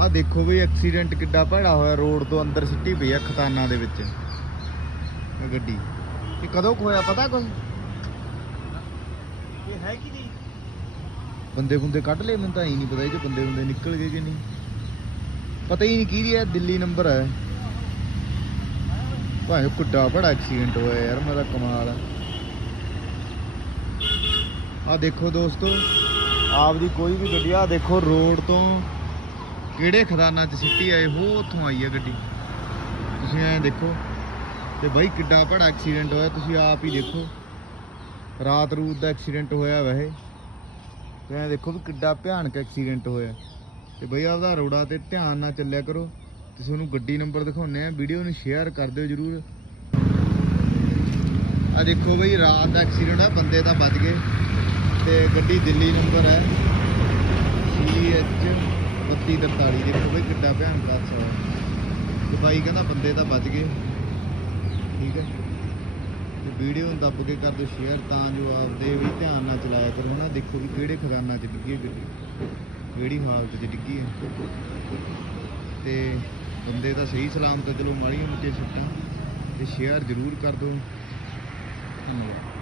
ਆ ਦੇਖੋ ਬਈ ਐਕਸੀਡੈਂਟ ਕਿੱਡਾ ਭੈੜਾ ਹੋਇਆ। ਰੋਡ ਤੋਂ ਅੰਦਰ ਸਿੱਟੀ ਪਈ ਆ ਖਤਾਨਾ ਦੇ ਵਿੱਚ। ਇਹ ਗੱਡੀ। ਇਹ ਕਦੋਂ ਕੁ ਪਤਾ ਕੋਈ ਇਹ ਹੈ ਕਿ ਨਹੀਂ ਬੰਦੇ ਬੰਦੇ ਕੱਢ ਲਏ, ਮੈਨੂੰ ਤਾਂ ਹੀ ਨਹੀਂ ਪਤਾ ਇਹ ਬੰਦੇ ਬੰਦੇ ਨਿਕਲ ਗਏ ਕਿ ਨਹੀਂ। ਪਤਾ ਹੀ ਨਹੀਂ ਕੀ ਹੈ ਦਿੱਲੀ ਨੰਬਰ ਹੈ। ਭਾਵੇਂ ਕੁੱਡਾ ਬੜਾ ਐਕਸੀਡੈਂਟ ਹੋਇਆ ਯਾਰ, ਮੇਰਾ ਕਮਾਲ ਆ। ਆ ਦੇਖੋ ਦੋਸਤੋ, ਆਪ ਦੀ ਕੋਈ ਵੀ ਗੱਡੀ ਆ ਦੇਖੋ ਰੋਡ ਤੋਂ ਕਿਹੜੇ ਖਦਾਨਾਂ 'ਚ ਸਿੱਟੀ ਆਏ ਹੋ ਉੱਥੋਂ ਆਈ ਆ ਗੱਡੀ। ਤੁਸੀਂ ਐਂ ਦੇਖੋ ਤੇ ਬਾਈ ਕਿੱਡਾ ਬੜਾ ਐਕਸੀਡੈਂਟ ਹੋਇਆ, ਤੁਸੀਂ ਆਪ ਹੀ ਦੇਖੋ। ਰਾਤ ਰੂਤ ਦਾ ਐਕਸੀਡੈਂਟ ਹੋਇਆ ਵੈਸੇ। ਤੇ ਐਂ ਦੇਖੋ ਵੀ ਕਿੱਡਾ ਭਿਆਨਕ ਐਕਸੀਡੈਂਟ ਹੋਇਆ। ਤੇ ਬਈ ਆਪਦਾ ਰੋੜਾ ਤੇ ਧਿਆਨ ਨਾਲ ਚੱਲਿਆ ਕਰੋ। ਤੇ ਤੁਹਾਨੂੰ ਗੱਡੀ ਨੰਬਰ ਦਿਖਾਉਨੇ ਆ, ਵੀਡੀਓ ਨੂੰ ਸ਼ੇਅਰ ਕਰ ਦਿਓ ਜਰੂਰ। ਆ ਦੇਖੋ ਬਈ, ਰਾਤ ਦਾ ਐਕਸੀਡੈਂਟ ਆ, ਬੰਦੇ ਤਾਂ ਬਚ ਗਏ। ਤੇ ਗੱਡੀ ਦਿੱਲੀ ਨੰਬਰ ਹੈ। CH 3243 ਦੇਖੋ ਬਈ ਕਿੱਡਾ ਭਿਆਨਕ ਹਾਦਸਾ ਹੋਇਆ। ਤੇ ਬਾਈ ਕਹਿੰਦਾ ਬੰਦੇ ਤਾਂ ਬਚ ਗਏ। ਠੀਕ ਹੈ। ਤੇ ਵੀਡੀਓ ਨੂੰ ਦੱਬ ਕੇ ਕਰ ਦਿਓ ਸ਼ੇਅਰ ਤਾਂ ਜੋ ਆਪਦੇ ਵੀ ਧਿਆਨ ਨਾਲ ਚਲਾਇਆ ਕਰੋ। ਨਾ ਦੇਖੋ ਵੀ ਕਿਹੜੇ ਖਜ਼ਾਨਾ 'ਚ ਡਿੱਗੀ ਹੈ ਗੱਡੀ। ਕਿਹੜੀ ਹਾਲਤ 'ਚ ਡਿੱਗੀ ਹੈ। ਤੇ ਬੰਦੇ ਤਾਂ ਸਹੀ ਸਲਾਮਤ ਚਲੋ ਮਾੜੀਆਂ ਮੁੱਟੀਆਂ ਸੱਟਾਂ। ਤੇ ਸ਼ੇਅਰ ਜ਼ਰੂਰ ਕਰ ਦਿਓ। ਧੰਨਵਾਦ।